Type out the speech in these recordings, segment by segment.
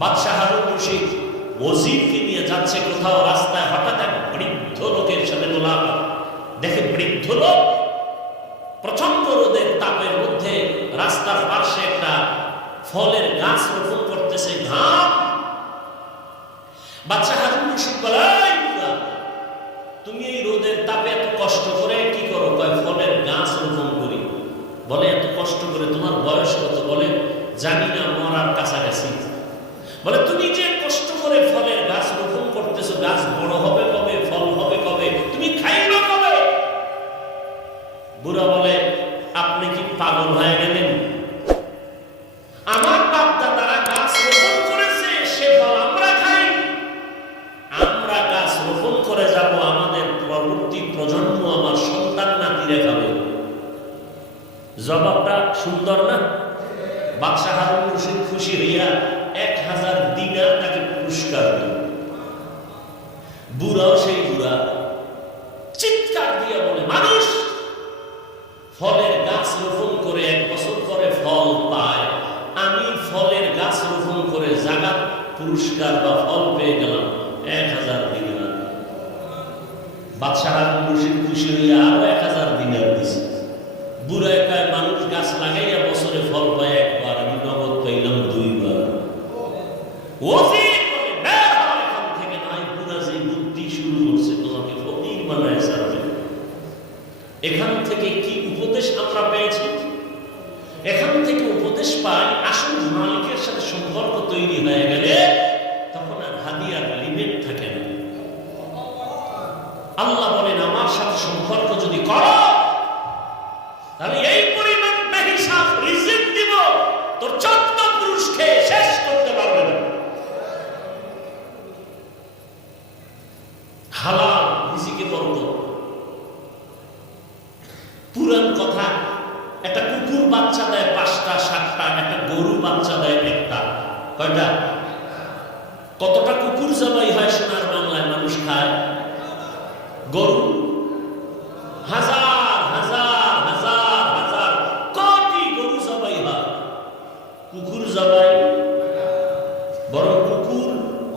বাদশাহ হারুন রশিদ ওজিরকে নিয়ে যাচ্ছে কোথাও রাস্তায়, হঠাৎ এক বৃদ্ধ লোকের সাথে গোলাপ দেখে বৃদ্ধ লোক প্রচণ্ড রোদের তাপের মধ্যে রাস্তার পাশে একটা ফলের গাছ রোপণ করতেছে, ঘাম। বাচ্চা হারুন রশিদ বলায় তুমি এই রোদের তাপে এত কষ্ট করে কি করো? কয়, ফলের গাছ রোপণ করি। বলে, এত কষ্ট করে তোমার বয়স কত? বলে, জানি না, মরার কাছাকাছি। বলে, তুমি যে কষ্ট করে ফলের গাছ রোপণ করতেছো, গাছ বড় হবে কবে, ফল হবে কবে, তুমি খাইবা কবে? বুড়া পুরস্কার বা ফল পেয়ে গেলাম, এক হাজার দিনার। বাদশাহ মুর্শিদ খুশি হইয়া আরও এক হাজার দিনার দিছে। বুড়ো একটা মানুষ গাছ লাগাইয়া বছরে ফল পায় এক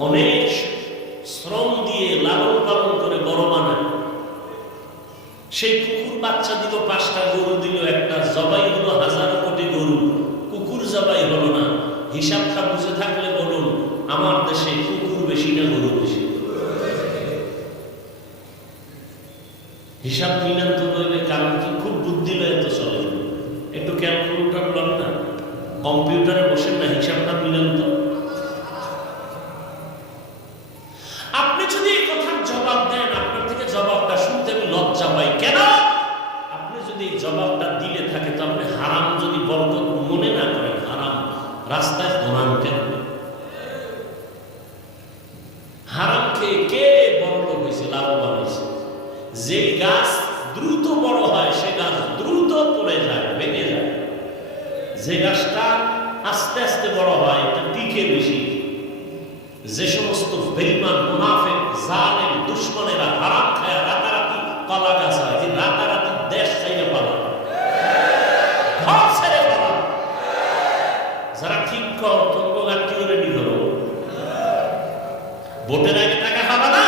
অনেক শ্রম দিয়ে লালন পালন করে বড় বানায় সেই কুকুর বাচ্চা দিল পাঁচটা গরু দিল। তর্ক ঘাটতি করে নি ভোটের আগে টাকা খাবা না?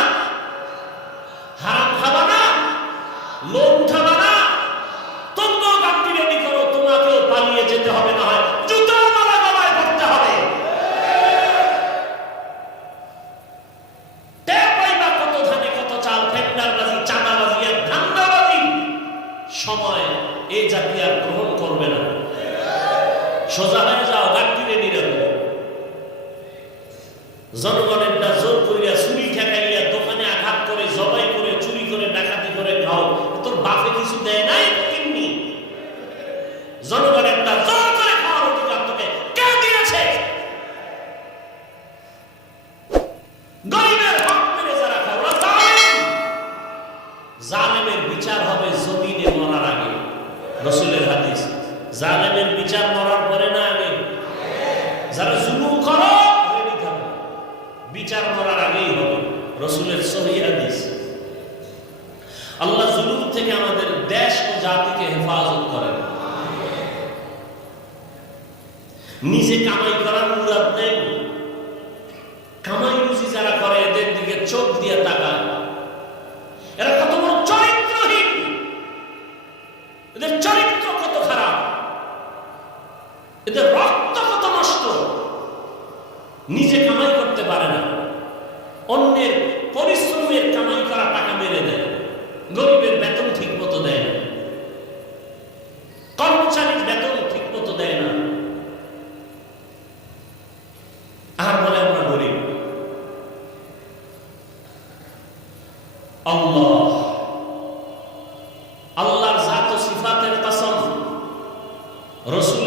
করে খাও তোর বাপে কিছু দেয় নাই? কিন্নি? জনগণ からもらって Расул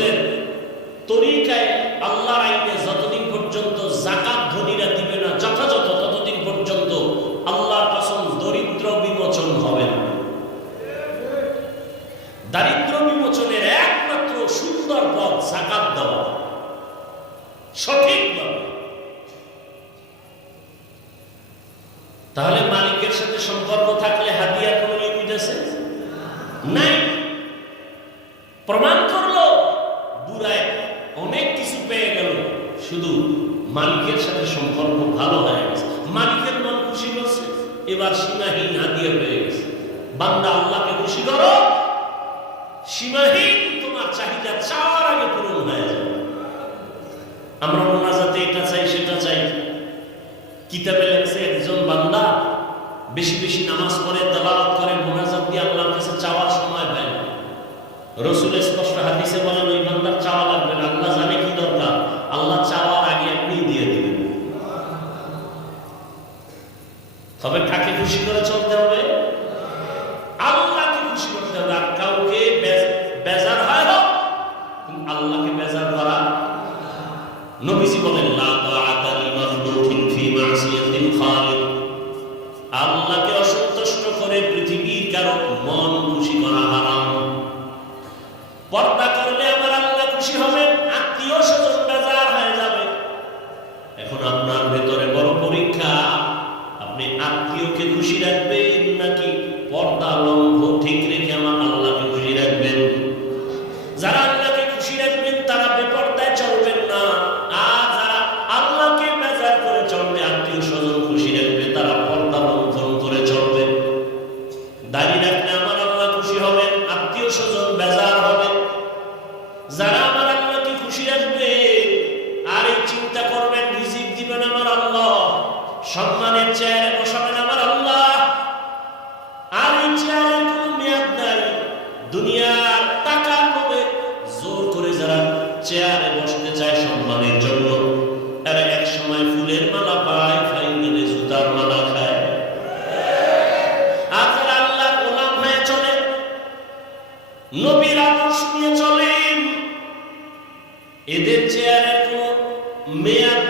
শুধু মালিকের সাথে সম্পর্ক ভালো হয়ে গেছে। মালিকের মন খুশি করছে। এবার সীমাহীন হাদিয়া হয়ে গেছে। বান্দা আল্লাহকে খুশি করো। সীমাহীন তোমার চাহিদা চাওয়ার আগে পূরণ হয়ে যাবে। আমরা মোনাজাতে এটা চাই, সেটা চাই। কিতাবে একজন বান্দা বেশি বেশি নামাজ পড়ে তালাবাদ করে, মোনাজাত দিয়ে আল্লাহর কাছে চাওয়ার সময় পায় রসুল স্পষ্ট হাদিসে বলেন, ওই বান্দার চাওয়া লাগবে না, আল্লাহ জানে আল্লাহ চাওয়ার আগে আপনি দিয়ে দিবেন। তবে কাকে খুশি করেছ? নবীর চলেন। এদের চেয়ারের কোন মেয়াদ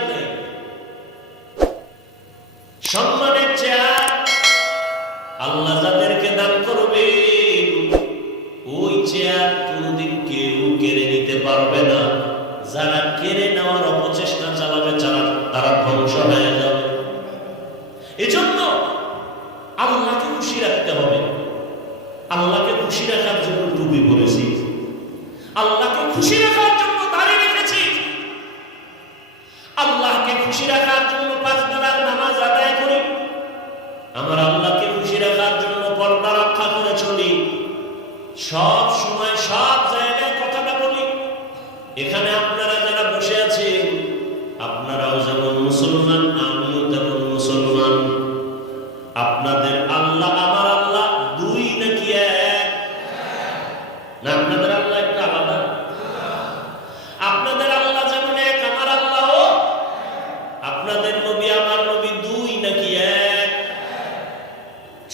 মুর্শিদাবাদ পাঁচবেলার নামাজ আদায় করি আমরা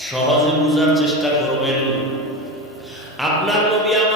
সহজে বোঝার চেষ্টা করবেন। আপনার নবী আমার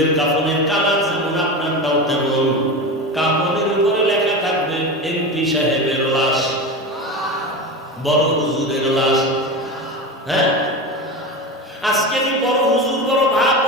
হুজুরের কাফনের কালার যেমন আপনার দাও তেমন। কাফনের উপরে লেখা থাকবে, এমপি সাহেবের লাশ। বড় হুজুরের লাশ। হ্যাঁ? আজকে বড় হুজুর, বড় ভাব?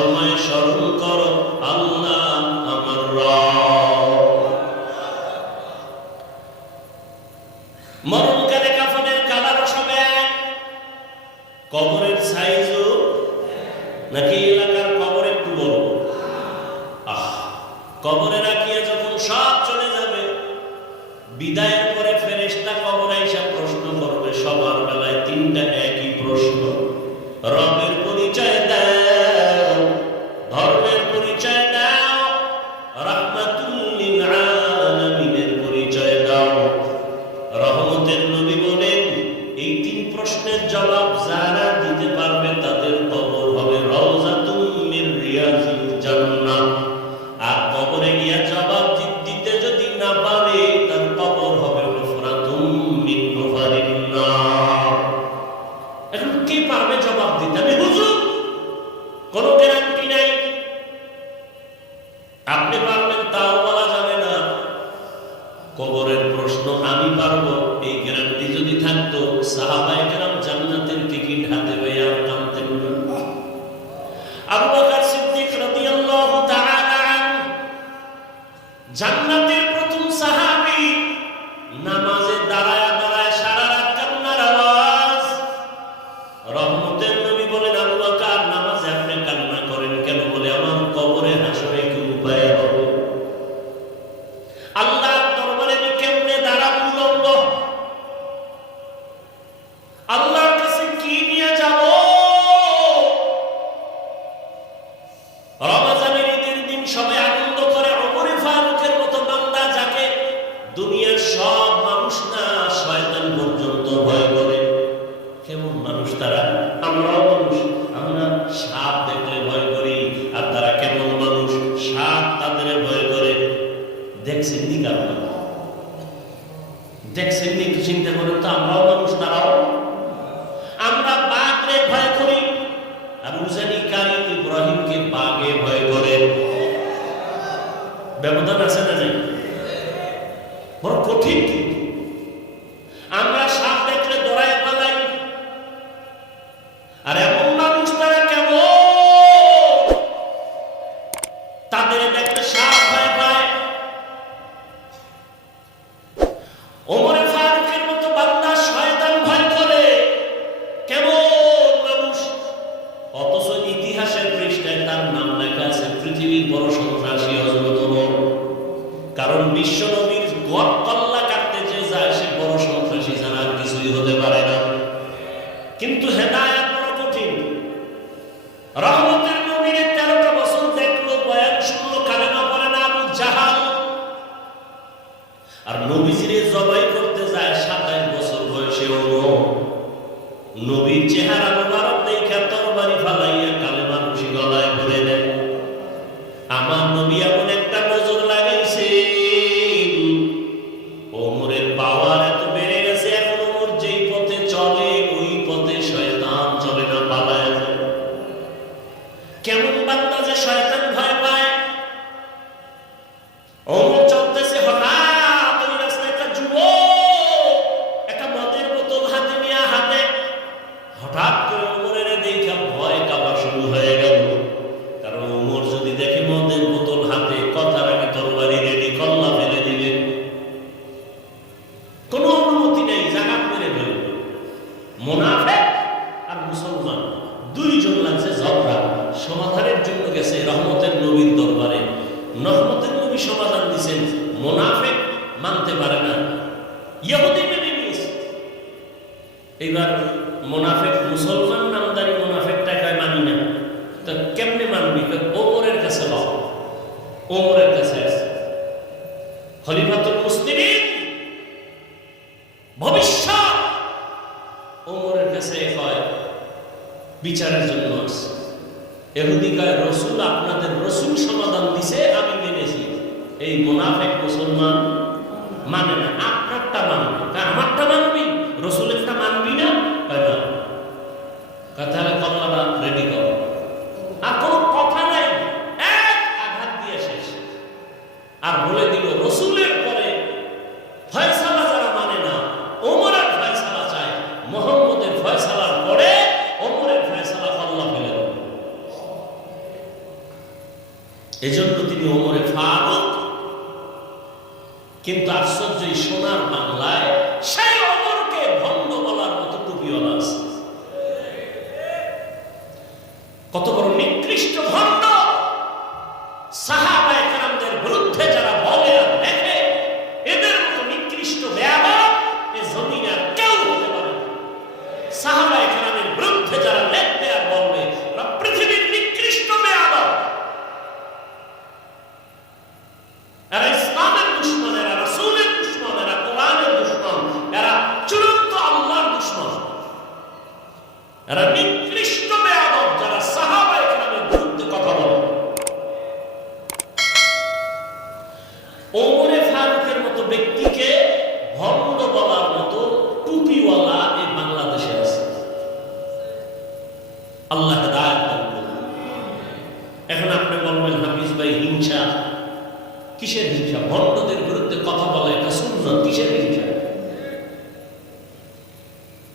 আমায় স্মরণ করো জানতো সাহাবায়ে কেরাম জান্নাতের দিকে ঢালবে সবাই আনন্দ করে অমরে ফারুকের মতো বান্দা যাকে দুনিয়ার সব নবীজির বিচারের জন্য আসছে। এহুদি রসুল আপনাদের রসুল সমাধান দিছে, আমি মেনেছি। এই মোনাফেক মুসলমান মানে না, আপনারটা মানবে আমারটা মানবে সোনা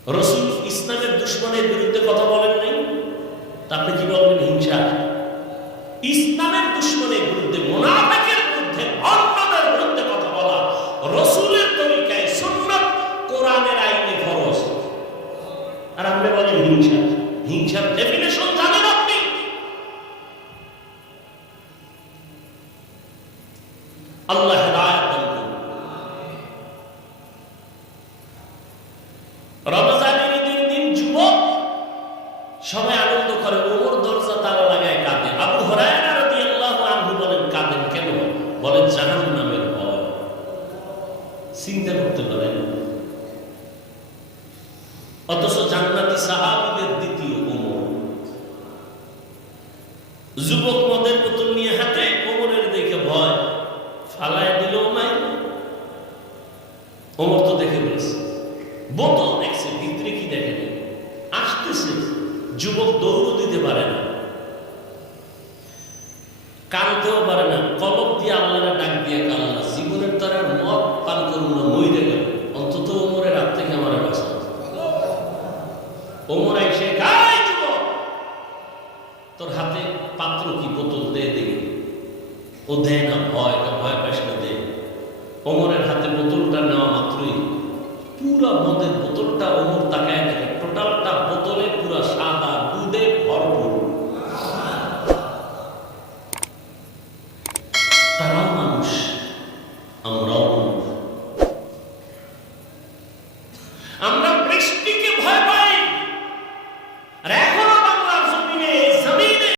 রসুল ইসলামের দুশ্মনের বিরুদ্ধে কথা বলেন নাই? তারপরে কি বলবেন? হিংসা